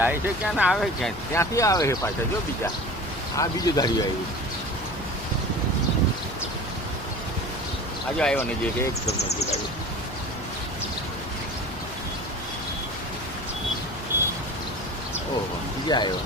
જાય છે ક્યાં ને આવે ક્યાં, ત્યાંથી આવે છે પાછા. જો બીજા આ બીજું ધાર્યું આવ્યું. આજે આવ્યો ને જે એકદમ નજીક આવ્યું. ઓહો બીજા આવ્યો.